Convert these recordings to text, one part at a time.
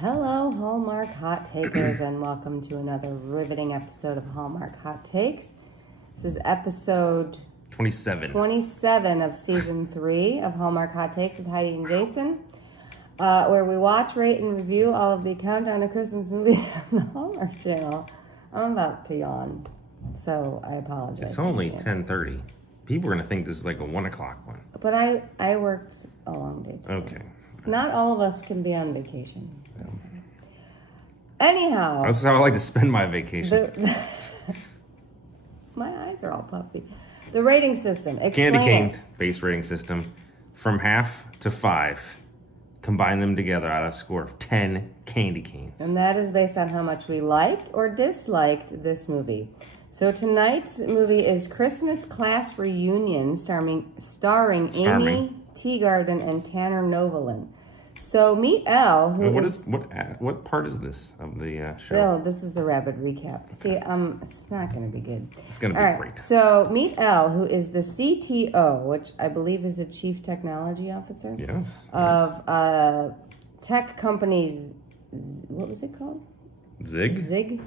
Hello, Hallmark Hot Takers, and welcome to another riveting episode of Hallmark Hot Takes. This is episode 27 of season 3 of Hallmark Hot Takes with Heidi and Jason, where we watch, rate, and review all of the countdown to Christmas movies on the Hallmark Channel. I'm about to yawn, so I apologize. It's only 10:30. People are going to think this is like a 1 o'clock one. But I worked a long day today. Okay. Not all of us can be on vacation. Anyhow. That's how I like to spend my vacation. My eyes are all puffy. The rating system. Explain Candy cane it. base rating system. From half to 5. Combine them together out of a score of 10 candy canes. And that is based on how much we liked or disliked this movie. So tonight's movie is Christmas Class Reunion, starring Amy Teagarden and Tanner Novlan. So meet Elle, who what part is this of the show? Oh, this is the rapid recap. See, it's not going to be good. It's going to be great. So meet Elle, who is the CTO, which I believe is the Chief Technology Officer. Yes. Of tech companies. What was it called? Zig.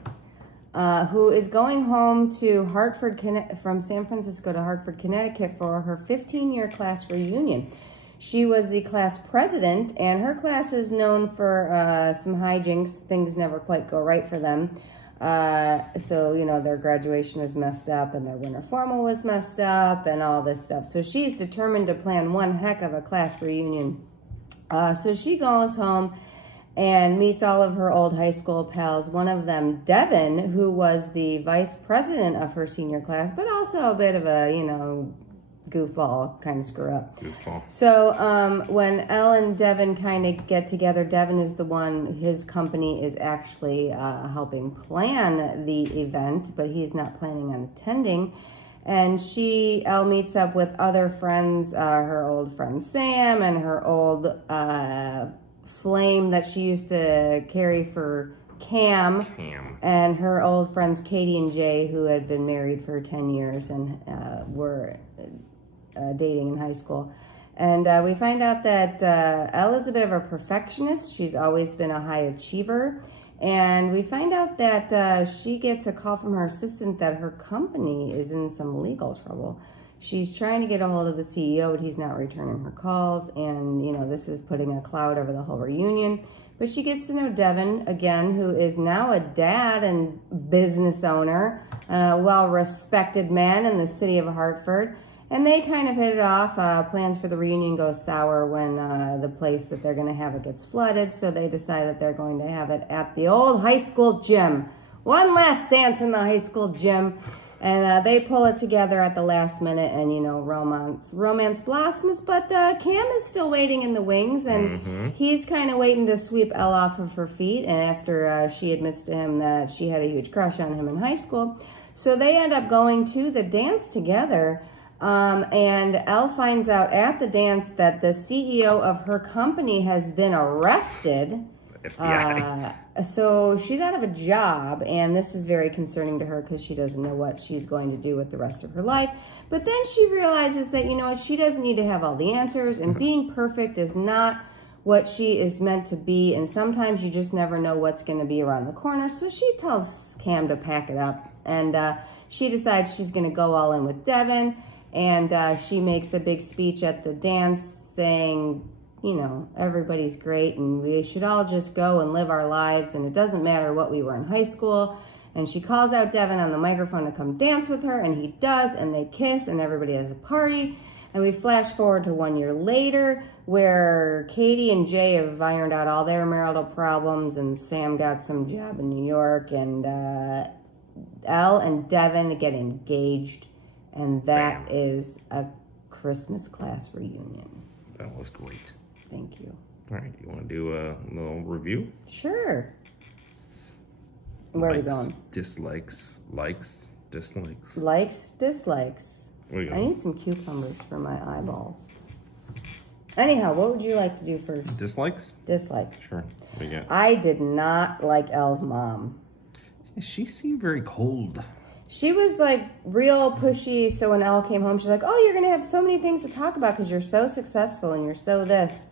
Who is going home to from San Francisco to Hartford, Connecticut for her 15-year class reunion. She was the class president, and her class is known for some hijinks. Things never quite go right for them. So, you know, their graduation was messed up, and their winter formal was messed up, and all this stuff. So she's determined to plan one heck of a class reunion. So she goes home and meets all of her old high school pals. One of them, Devin, who was the vice president of her senior class, but also a bit of a, you know, goofball kind of screw up. Goofball. So when Elle and Devin kind of get together, Devin is the one, his company is actually helping plan the event, but he's not planning on attending. And Elle meets up with other friends, her old friend Sam and her old flame that she used to carry for Cam, and her old friends Katie and Jay, who had been married for 10 years and were dating in high school. And we find out that Elle is a bit of a perfectionist. She's always been a high achiever. And we find out that she gets a call from her assistant that her company is in some legal trouble. She's trying to get a hold of the CEO, but he's not returning her calls. And, you know, this is putting a cloud over the whole reunion. But she gets to know Devin, again, who is now a dad and business owner, a well-respected man in the city of Hartford. And they kind of hit it off. Plans for the reunion go sour when the place that they're going to have it gets flooded. So they decide that they're going to have it at the old high school gym. One last dance in the high school gym. And they pull it together at the last minute, and, you know, romance blossoms. But Cam is still waiting in the wings, and he's kind of waiting to sweep Elle off of her feet. And after she admits to him that she had a huge crush on him in high school. So they end up going to the dance together. And Elle finds out at the dance that the CEO of her company has been arrested. FBI. So she's out of a job, and this is very concerning to her because she doesn't know what she's going to do with the rest of her life. But then she realizes that, you know, she doesn't need to have all the answers, and being perfect is not what she is meant to be, and sometimes you just never know what's going to be around the corner. So she tells Cam to pack it up, and she decides she's going to go all in with Devin, and she makes a big speech at the dance saying, you know, everybody's great and we should all just go and live our lives, and it doesn't matter what we were in high school. And she calls out Devin on the microphone to come dance with her, and he does, and they kiss, and everybody has a party. And we flash forward to 1 year later, where Katie and Jay have ironed out all their marital problems, and Sam got some job in New York, and Elle and Devin get engaged, and that is a Christmas class reunion. That was great. Thank you. All right, you want to do a little review? Sure. Where are we going? Dislikes, likes, dislikes. Likes, dislikes. Where are you I going? need some cucumbers for my eyeballs. Anyhow, what would you like to do first? Dislikes? Dislikes. Sure. What do you got? I did not like Elle's mom. She seemed very cold. She was like real pushy. So when Elle came home, she's like, oh, you're going to have so many things to talk about because you're so successful and you're so this.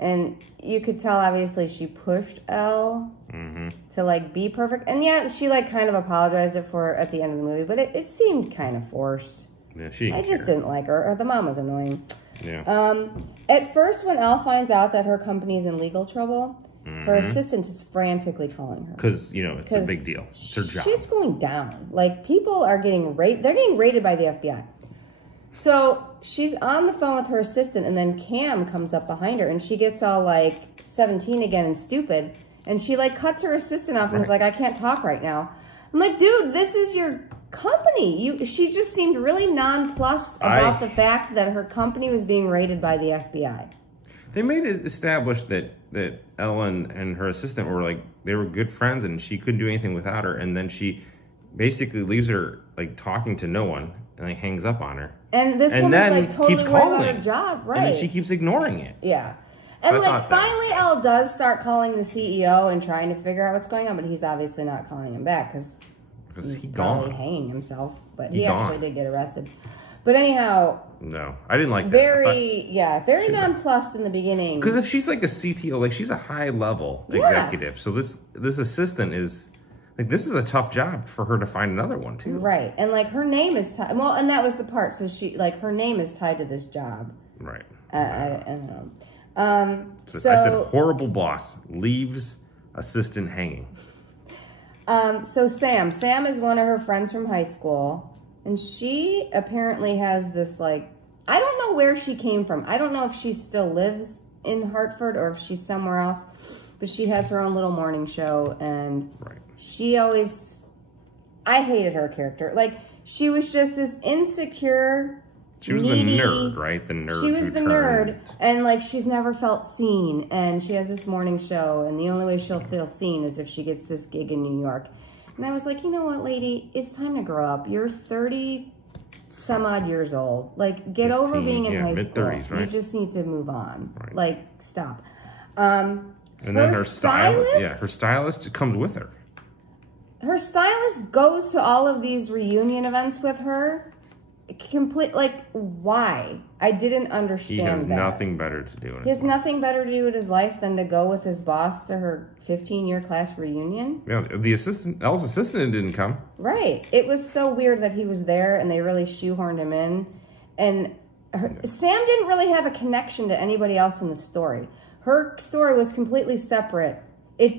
And you could tell, obviously, she pushed Elle to, like, be perfect. And, yeah, she, like, kind of apologized for it at the end of the movie. But it seemed kind of forced. Yeah, I just didn't like her. Or the mom was annoying. Yeah. At first, when Elle finds out that her company's in legal trouble, her assistant is frantically calling her. Because, you know, it's a big deal. It's her job. Shit's going down. Like, people are getting raped. They're getting raided by the FBI. So she's on the phone with her assistant, and then Cam comes up behind her, and she gets all, like, 17 again and stupid. And she, like, cuts her assistant off and is like, I can't talk right now. I'm like, dude, this is your company. She just seemed really nonplussed about the fact that her company was being raided by the FBI. They made it established that Ellen and her assistant were like, they were good friends and she couldn't do anything without her. And then she basically leaves her like talking to no one and like hangs up on her. And this woman's then like totally keeps worried calling about her job, right? And then she keeps ignoring it. Yeah. So And like finally Elle does start calling the CEO and trying to figure out what's going on, but he's obviously not calling him back because he's probably hanging himself. But he actually did get arrested. But anyhow, no, I didn't like that. Very nonplussed in the beginning. Because if she's like a CTO, like she's a high level executive, so this assistant is like this is a tough job for her to find another one too. Right, and like her name is tied. Well, and that was the part. So she like her name is tied to this job. Right. I don't know. So I said horrible boss leaves assistant hanging. So Sam is one of her friends from high school. And she apparently has this, like, I don't know where she came from. I don't know if she still lives in Hartford or if she's somewhere else. But she has her own little morning show. And she always, I hated her character. Like, she was just this insecure, she was needy, the nerd, right? The nerd. She was the nerd. And, like, she's never felt seen. And she has this morning show. And the only way she'll feel seen is if she gets this gig in New York. And I was like, you know what, lady? It's time to grow up. You're 30 some odd years old. Like, get 15, over being in high school. Mid-30s, right? You just need to move on. Right. Like, stop. And then her stylist, her stylist comes with her. Her stylist goes to all of these reunion events with her. Like, why? I didn't understand that. He has nothing better to do in his life. He has nothing better to do with his life than to go with his boss to her 15-year class reunion? Yeah, Elle's assistant didn't come. Right. It was so weird that he was there and they really shoehorned him in. And Sam didn't really have a connection to anybody else in the story. Her story was completely separate.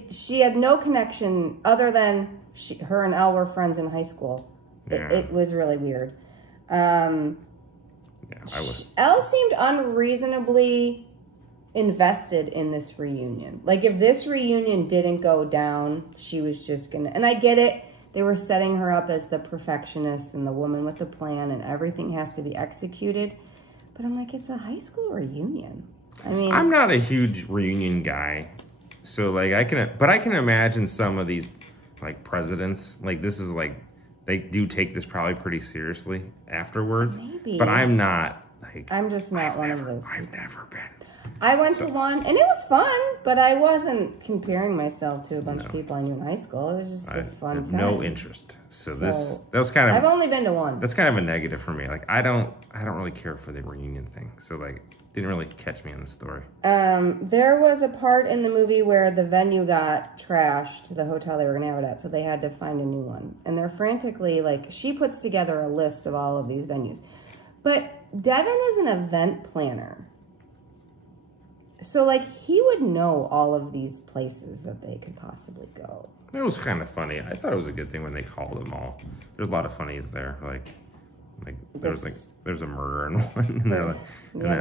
She had no connection other than her and Elle were friends in high school. Yeah. It was really weird. Elle seemed unreasonably invested in this reunion. Like, if this reunion didn't go down, she was just gonna... And I get it. They were setting her up as the perfectionist and the woman with the plan and everything has to be executed. But I'm like, it's a high school reunion. I mean... I'm not a huge reunion guy. So, like, I can imagine some of these, like, presidents. Like, this is, like... They do take this probably pretty seriously afterwards. Maybe. But I'm not. Like, I'm just not one of those. I've never been. I went to one, and it was fun, but I wasn't comparing myself to a bunch of people I knew in high school. It was just a fun time. No interest. So that was kind of... I've only been to one. That's kind of a negative for me. Like, I don't really care for the reunion thing. So, like... Didn't really catch me in the story. There was a part in the movie where the venue got trashed, the hotel they were going to have it at, so they had to find a new one. And they're frantically, like, she puts together a list of all of these venues. But Devin is an event planner. So, like, he would know all of these places that they could possibly go. It was kind of funny. I thought it was a good thing when they called them all. There's a lot of funnies there. Like there's a murder in one. And they're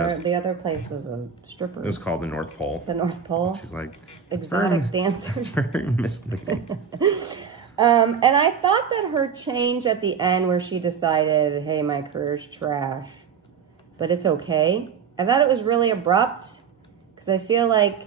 like, the other place was a stripper. It was called the North Pole. The North Pole. She's like, exotic dancers. It's very misleading. And I thought that her change at the end where she decided, hey, my career's trash, but it's okay. I thought it was really abrupt because I feel like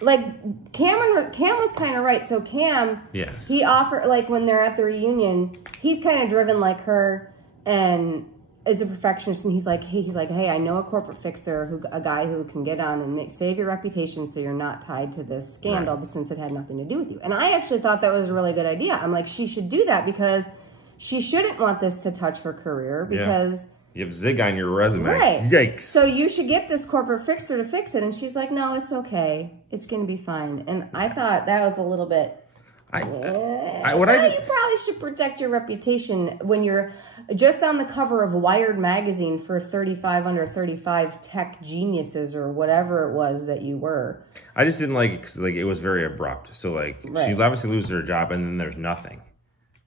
Cam was kind of right. So Cam, yes, he offered, like, when they're at the reunion, he's kind of driven like her and is a perfectionist, and he's like, hey, I know a corporate fixer, a guy who can get on and save your reputation so you're not tied to this scandal, but since it had nothing to do with you. And I actually thought that was a really good idea. I'm like, she should do that because she shouldn't want this to touch her career because You have Zig on your resume. Right. Yikes. So you should get this corporate fixer to fix it. And she's like, no, it's okay. It's going to be fine. And I thought that was a little bit... you probably should protect your reputation when you're just on the cover of Wired magazine for 35 under 35 tech geniuses or whatever it was that you were. I just didn't like it because like it was very abrupt. So like she obviously loses her job and then there's nothing.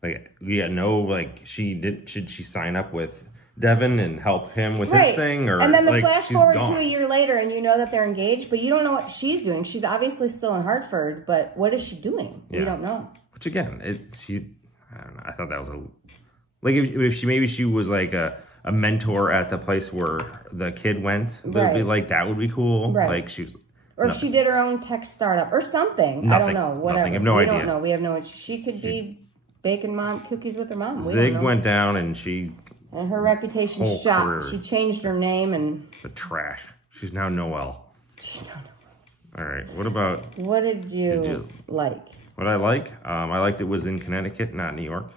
Like should she sign up with Devin and help him with his thing, or and then the flash forward to a year later and you know that they're engaged, but you don't know what she's doing. She's obviously still in Hartford, but what is she doing? We don't know. Which again, I don't know. I thought that was if she was like a mentor at the place where the kid went. They'd be like, that would be cool. Right. Like she was. Or if she did her own tech startup or something. I don't know. Whatever. Nothing. I have no idea. We don't know. We have no idea. She could be baking cookies with her mom. Zig went down and she... And her reputation shot. She changed her name and... The trash. She's now Noelle. She's now Noelle. All right. What about... What did you like? What I like? I liked it was in Connecticut, not New York.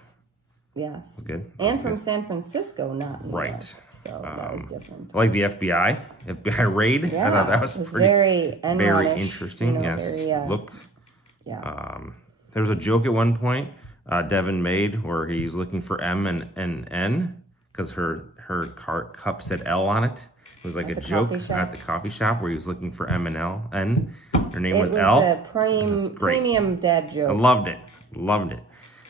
Yes. Good. And from San Francisco, not New York. Right. So that was different. I like the FBI raid. Yeah, I thought that was very interesting. Look. Yeah. There was a joke at one point Devin made where he's looking for M and N because her cup said L on it. It was like a joke at the coffee shop where he was looking for M and N. Her name was Elle. It was a premium dad joke. I loved it.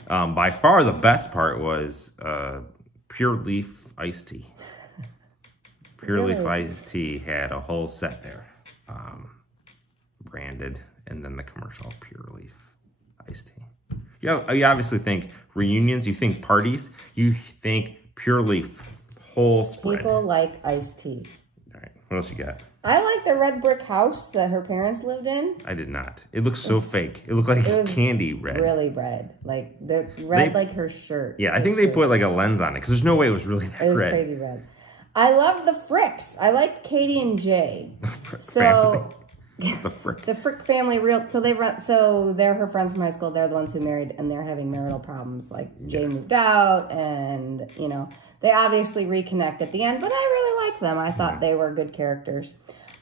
By far the best part was Pure Leaf iced tea. Pure Leaf iced tea had a whole set there, branded, and then the commercial Pure Leaf iced tea. You obviously think reunions, you think parties, you think Pure Leaf, whole spread. People like iced tea. All right, what else you got? I like the red brick house that her parents lived in. I did not. It looked so fake. It looked like candy red. Really red. Like the red like her shirt. Yeah, I think they put like a lens on it because there's no way it was really that red. It was crazy red. I love the Fricks. I like Katie and Jay. So the Frick. The Frick family so they're her friends from high school. They're the ones who married and they're having marital problems. Like Jay moved out and they obviously reconnect at the end, but I really liked them. I thought they were good characters.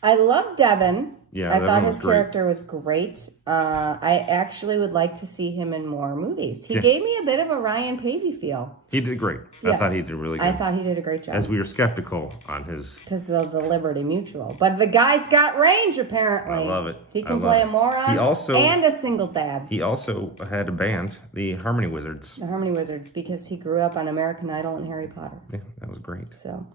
I love Devin. Yeah, I thought his character was great. I actually would like to see him in more movies. He gave me a bit of a Ryan Pavey feel. He did great. I thought he did really good. I thought he did a great job. As we were skeptical on his... Because of the Liberty Mutual. But the guy's got range, apparently. I love it. He can play a moron and a single dad. He also had a band, the Harmony Wizards. The Harmony Wizards, because he grew up on American Idol and Harry Potter. Yeah, that was great. So...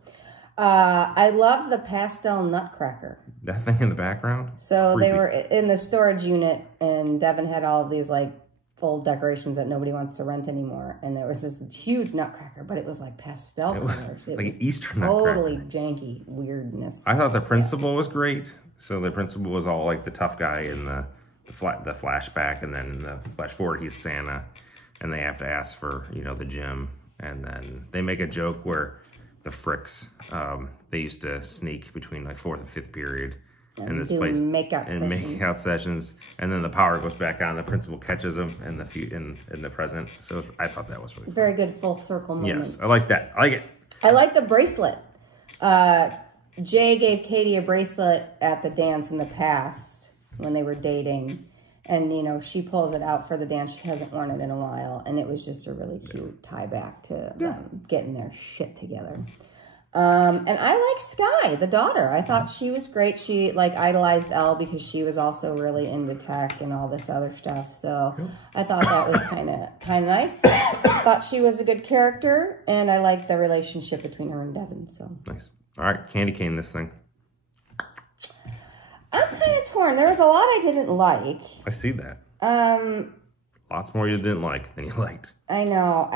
I love the pastel nutcracker. That thing in the background? So they were in the storage unit, and Devin had all of these, like, old decorations that nobody wants to rent anymore. And there was this huge nutcracker, but it was, like, pastel colors. It like was an Easter nutcracker. Totally janky weirdness. I thought the principal was great. So the principal was all, like, the tough guy in the flashback, and then in the flash forward, he's Santa. And they have to ask for, the gym. And then they make a joke where... The Fricks, they used to sneak between like 4th and 5th period in this place and make out sessions, and then the power goes back on. The principal catches them in the present. So I thought that was really very good full circle moment. Yes, I like that. I like it. I like the bracelet. Jay gave Katie a bracelet at the dance in the past when they were dating. And, she pulls it out for the dance. She hasn't worn it in a while. And it was just a really cute tie back to them getting their shit together. And I like Sky, the daughter. I thought she was great. She, idolized Elle because she was also really into tech and all this other stuff. So I thought that was kind of nice. Thought she was a good character. And I liked the relationship between her and Devin. So nice. All right, candy cane this thing. I'm kind of torn. There was a lot I didn't like. I see that. Lots more you didn't like than you liked. I know.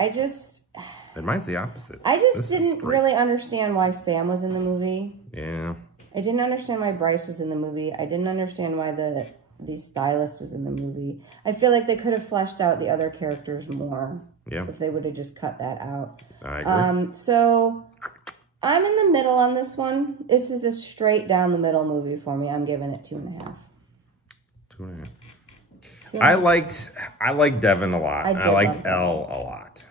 Mine's the opposite. I just didn't really understand why Sam was in the movie. Yeah. I didn't understand why Bryce was in the movie. I didn't understand why the stylist was in the movie. I feel like they could have fleshed out the other characters more. Yeah. If they would have just cut that out. I agree. So... I'm in the middle on this one. This is a straight down the middle movie for me. I'm giving it 2.5. 2.5. I liked Devin a lot. I liked Elle a lot.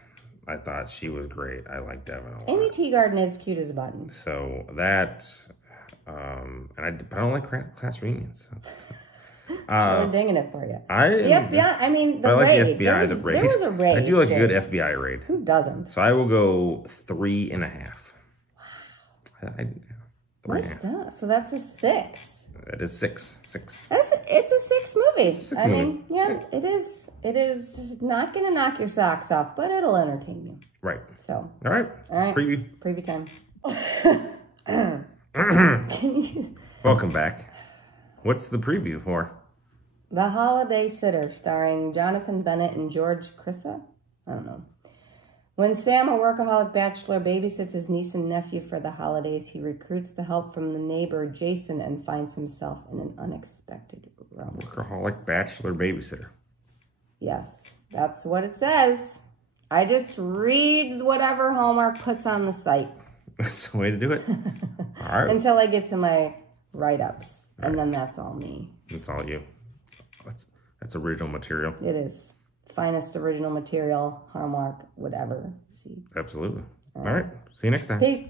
I thought she was great. I like Devin a lot. Amy Teagarden is cute as a button. So that, and I don't like class reunions. It's really dinging it for you. The FBI, I mean, the I like raid. the FBI, the raid. There was a raid. I do like a good FBI raid. Who doesn't? So I will go 3.5. Wow. 3.5. So that's a 6. That is 6. 6. It's a 6 movie. I mean, yeah, it is. It is not going to knock your socks off, but it'll entertain you. Right. So. All right. Preview time. Welcome back. What's the preview for? The Holiday Sitter, starring Jonathan Bennett and George Crissa. I don't know. When Sam, a workaholic bachelor, babysits his niece and nephew for the holidays, he recruits the help from the neighbor, Jason, and finds himself in an unexpected romance. Workaholic bachelor babysitter. Yes, that's what it says. I just read whatever Hallmark puts on the site. That's the way to do it. All right. Until I get to my write-ups, and then that's all me. That's all you. That's original material. It is. Finest original material, Hallmark, whatever. See. Absolutely. All right. See you next time. Peace.